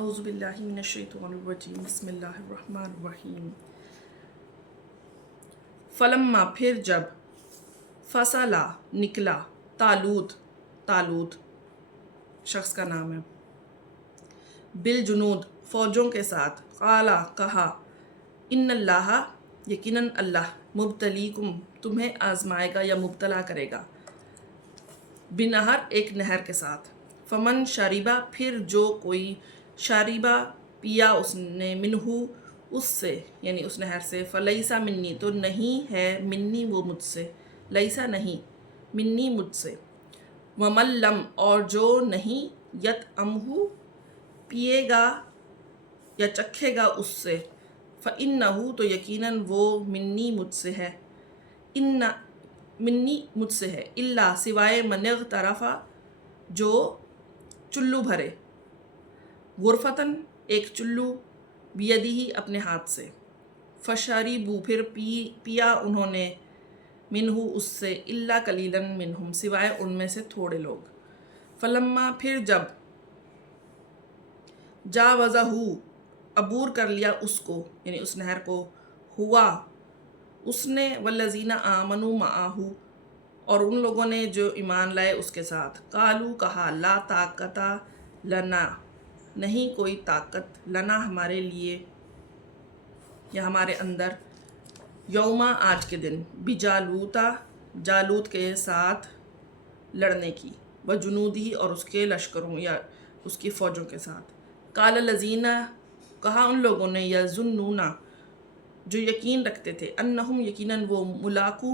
اعوذ باللہ من الشیطان الرجیم بسم اللہ الرحمن الرحیم۔ فلما پھر جب، فصلا نکلا، طالوت شخص کا نام ہے، بالجنود فوجوں کے ساتھ، قالا کہا، ان اللہ یقیناً اللہ، مبتلیکم تمہیں آزمائے گا یا مبتلا کرے گا، بنہر ایک نہر کے ساتھ، فمن شریبا پھر جو کوئی، شریبا پیا اس نے، منہو اس سے یعنی اس نہر سے، فلیسا منی تو نہیں ہے، منی وہ مجھ سے، لیسا نہیں، منی مجھ سے، ومن لم اور جو نہیں، یت امہو پیے گا یا چکھے گا اس سے، فإنہ تو یقیناً وہ منی مجھ سے ہے، منی مجھ سے ہے، اللہ سوائے من اغترف جو چلو بھرے، غرفتاً ایک چلو، بیدہی اپنے ہاتھ سے، فشربوا پھر پیا انہوں نے، منہو اس سے، الا قلیلا منہم سوائے ان میں سے تھوڑے لوگ، فلما پھر جب، جاوزہ عبور کر لیا اس کو یعنی اس نہر کو، ہوا اس نے، والذین آمنوا معہ اور ان لوگوں نے جو ایمان لائے اس کے ساتھ، قالوا کہا، لا طاقت لنا نہیں کوئی طاقت، لنا ہمارے لیے یا ہمارے اندر، یوما آج کے دن، بجالوتا جالوت کے ساتھ لڑنے کی، وجنودی اور اس کے لشکروں یا اس کی فوجوں کے ساتھ، قال الذین کہا ان لوگوں نے، یظنون جو یقین رکھتے تھے، انہم یقیناً وہ، ملاقو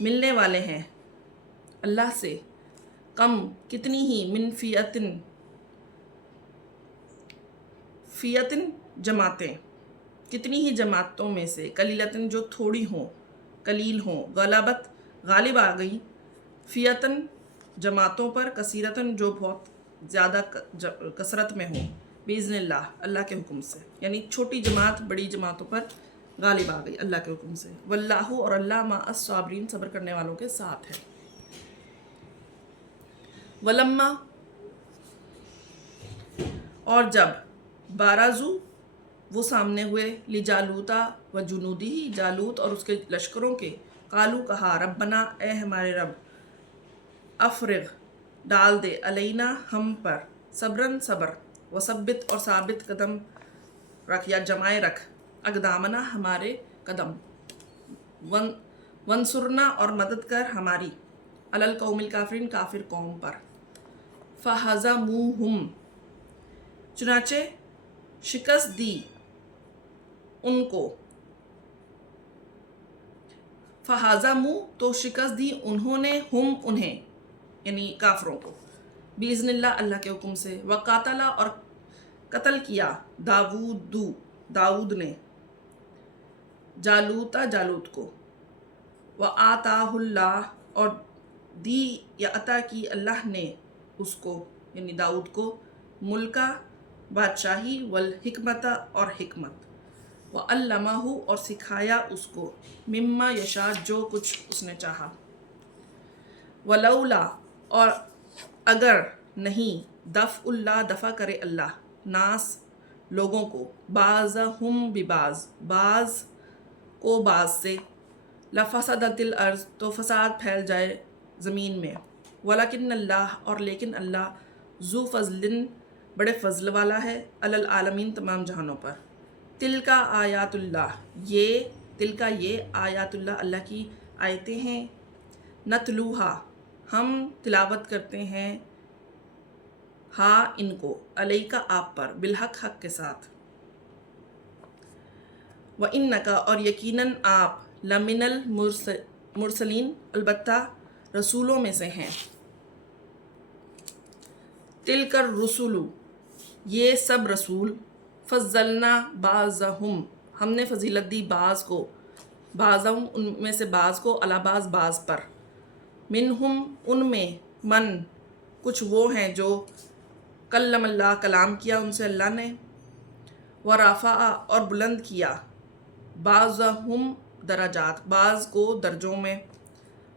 ملنے والے ہیں اللہ سے، کم کتنی ہی، من فیتن جماعتیں، کتنی ہی جماعتوں میں سے، قلیلتن جو تھوڑی ہوں، قلیل ہوں، غلبت غالب آ گئی، فیتن جماعتوں پر، کثیرتن جو بہت زیادہ کثرت میں ہوں، باذن اللہ اللہ کے حکم سے، یعنی چھوٹی جماعت بڑی جماعتوں پر غالب آ گئی اللہ کے حکم سے، واللہ اور اللہ مع الصابرین صبر کرنے والوں کے ساتھ ہے، ولما اور جب، بارزو وہ سامنے ہوئے، لجالوتا و جنودی جالوت اور اس کے لشکروں کے، قالو کہا، ربنا اے ہمارے رب، افرغ ڈال دے، علینا ہم پر، صبرن صبر، وثبت اور ثابت قدم رکھ یا جمائے رکھ، اقدامنا ہمارے قدم، ونصرنا اور مدد کر ہماری، علی القوم الکافرین کافر قوم پر، فہزموہم چنانچہ شکست دی ان کو، فہزموا تو شکست دی انہوں نے، ہم انہیں یعنی کافروں کو، باذن اللہ اللہ کے حکم سے، وقاتلا اور قتل کیا، داؤد نے، جالوت کو، وآتاہ اللہ اور دی یا عطا کی اللہ نے اس کو یعنی داؤد کو، ملکہ بادشاہی، والحکمت اور حکمت، وعلمہ اور سکھایا اس کو، مما یشاء جو کچھ اس نے چاہا، ولولا اور اگر نہیں، دفع اللہ دفع کرے اللہ، ناس لوگوں کو، بعضہم ببعض بعض کو بعض سے، لفسدت الارض تو فساد پھیل جائے زمین میں، ولکن اللہ اور لیکن اللہ، ذو فضل بڑے فضل والا ہے، علی العالمین تمام جہانوں پر، تلکا آیات اللہ یہ آیات اللہ اللہ کی آیتیں ہیں، نتلوہا ہم تلاوت کرتے ہیں، ہاں ان کو، علیکا آپ پر، بالحق حق کے ساتھ، وَإِنَّكَ اور یقیناً آپ، لَمِنَ الْمُرْسَلِينَ البتہ رسولوں میں سے ہیں، تِلْكَ الرُّسُلُ یہ سب رسول، فضلنا بعضہم ہم نے فضیلت دی بعض کو، بعضہم ان میں سے بعض کو، علی بعض پر، منہم ان میں، من کچھ وہ ہیں جو، کلم اللہ کلام کیا ان سے اللہ نے، ورفع اور بلند کیا، بعضہم درجات بعض کو درجوں میں،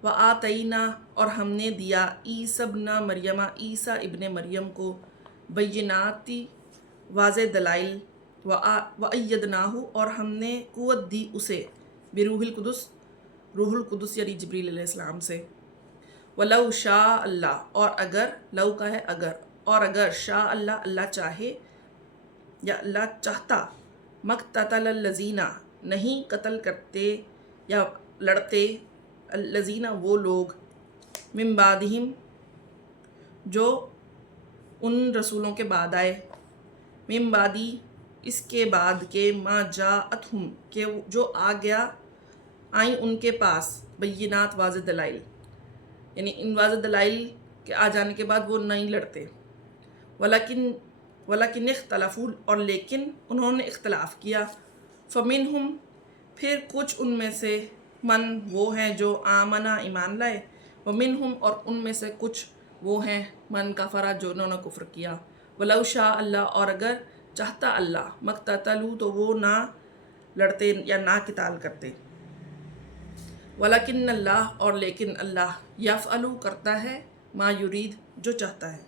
وآتینا اور ہم نے دیا، عیسی ابن مریم عیسیٰ ابن مریم کو، بیناتی واضح دلائل وَأَيَّدْنَاهُ اور ہم نے قوت دی اسے بروح القدس، روح القدس یعنی جبریل علیہ السلام سے۔ وَلَوْ شَاءَ اللہ اور اگر، لو کا ہے اگر، اور اگر شاء اللہ اللہ چاہے یا اللہ چاہتا، مقتتل الذین نہیں قتل کرتے یا لڑتے، الذین وہ لوگ، من بعدہم جو ان رسولوں کے بعد آئے، من بعدی اس کے بعد کہ ما جاءتہم کہ جو آ گیا آئیں ان کے پاس، بینات واضح دلائل، یعنی ان واضح دلائل کے آ جانے کے بعد وہ نہیں لڑتے۔ ولیکن اختلفوا اور لیکن انہوں نے اختلاف کیا، فمنہم پھر کچھ ان میں سے، من وہ ہیں جو آمنا ایمان لائے، ومنہم اور ان میں سے کچھ وہ ہیں، من کفرا جو انہوں نے کفر کیا۔ ولو شاء اللہ اور اگر چاہتا اللہ، مقتتلوا تو وہ نہ لڑتے یا نہ قتال کرتے۔ ولیکن اللہ اور لیکن اللہ، یفعل کرتا ہے، ما یرید جو چاہتا ہے۔